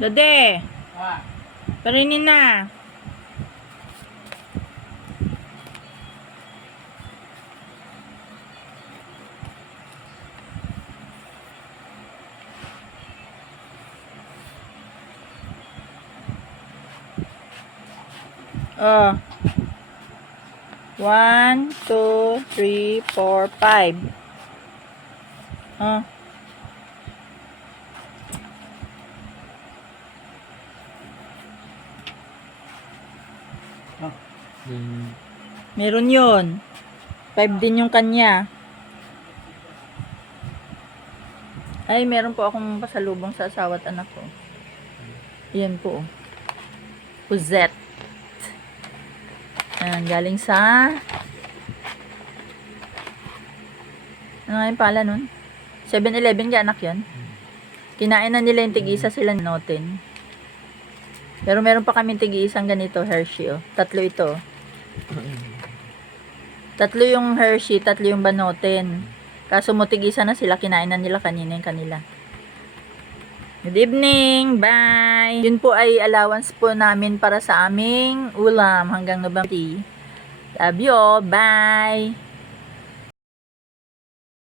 Dode, parinin na. Oh. 1, 2, 3, 4, 5. Oh. Meron yun. 5 din yung kanya. Ay, meron po akong pasalubong sa asawa at anak ko. Yan po. Puzet. Ayan, galing sa... Ano nga yung pala nun? 7-Eleven ka anak yan. Kinain na nila yung tig-isa sila notin. Pero meron pa kami tig-isang ganito, Hershey. Oh. 3 ito. 3 yung Hershey, 3 yung banotin. Kaso mo tig-isa na sila, kinain na nila kanina yung kanila. Good evening, bye! Yun po ay allowance po namin para sa aming ulam hanggang November. Love you all, bye!